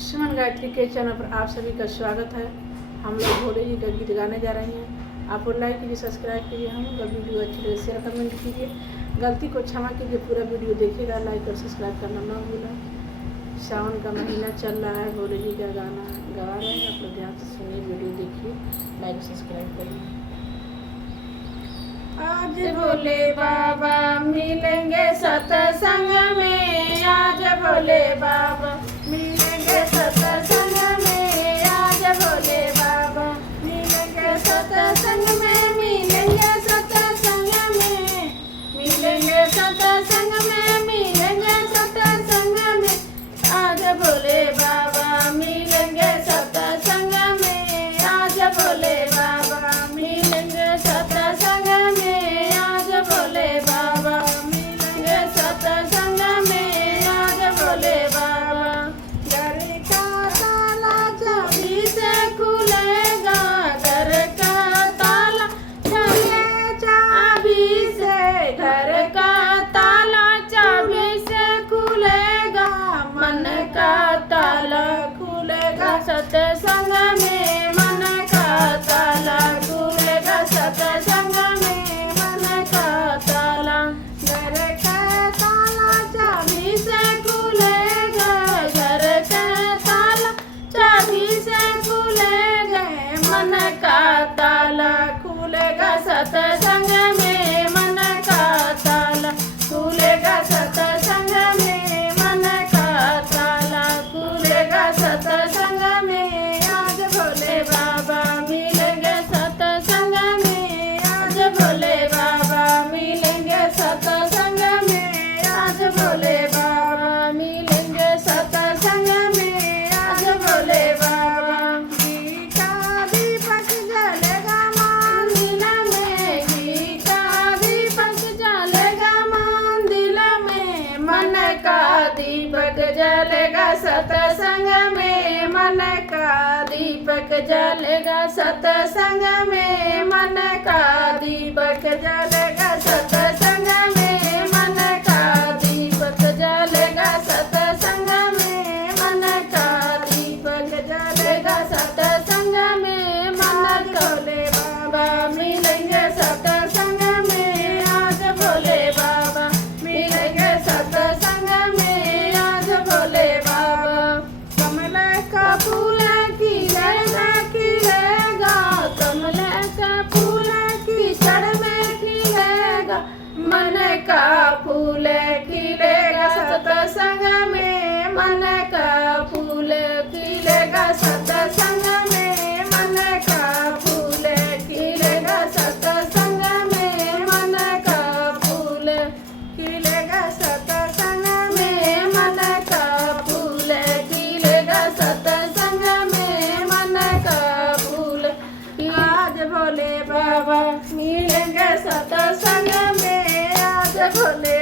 सुमन गायत्री के चैनल पर आप सभी का स्वागत है। हम लोग भोले जी का गीत गाने जा रहे हैं। आप लोग लाइक कीजिए, सब्सक्राइब कीजिए। हम लोग वीडियो अच्छी लगे शेयर कमेंट कीजिए। गलती को क्षमा कीजिए। पूरा वीडियो देखिएगा, लाइक और सब्सक्राइब करना ना भूलें। सावन का महीना चल रहा है, भोले जी का गाना गा रहे हैं। आप लोग ध्यान से सुनिए, वीडियो देखिए, लाइक और सब्सक्राइब करिए। आज भोले बाबा मिलेंगे सत्संग में, आज भोले बाबा मिलेंगे सत्संग में, आज भोले बाबा मिलेंगे सत्संग में, मिलेंगे सत्संग में, मिलेंगे सत्संग में, मिलेंगे सत्संग में, आज भोले बाबा मिलेंगे सत्संग में, आज भोले बाबा मिलेंगे सत्संग में, आज भोले बाबा मिलेंगे सत्संग में, आज भोले बाबा। घर का ताला चाबी से खुलेगा, घर का ताला चाबी से, घर का ताला चाबी से खुलेगा, मन का ताला खुलेगा सत्संग में, मन का ताला खुलेगा सत्संग में, मन का ताला। घर का ताला चाबी से खुलेगा, घर का ताला चाबी से खुलेगा, मन का ताला खुलेगा सत्संग में, मन का ताला खुलेगा सत्संग में, मन का ताला खुलेगा सत्संग में, आज भोले बाबा मिलेंगे सत्संग में, आज भोले बाबा मिलेंगे सत्संग में, आज भोले बाबा मिलेंगे सत्संग में, आज भोले बाबा। घी का दीपक जलेगा मंदिर में, घी का दीपक जलेगा मंदिर में, मन का दीपक जलेगा सत्संग में, मन का दीपक जलेगा सत्संग में, मन का दीपक जलेगा सत्संग में, मन का दीपक जलेगा सत्संग में, मन का दीपक जलेगा सत्संग में, मन भोले बाबा मिलेंगे सत्संग में, आज भोले बाबा मिलेंगे सत्संग में, आज भोले बाबा। कमल का फूल खिलेगा खिलेगा, कमल का फूल कीचड़ में खिलेगा, मन का फूल खिलेगा सत्संग में, मन का फूल खिलेगा सत्संग में, मन का फूल खिलेगा सत्संग में, मन का फूल खिलेगा सत्संग में, मन का फूल खिलेगा सत्संग में, मन का फूल। आज भोले बाबा मिलेंगे सत्संग में, आज भोले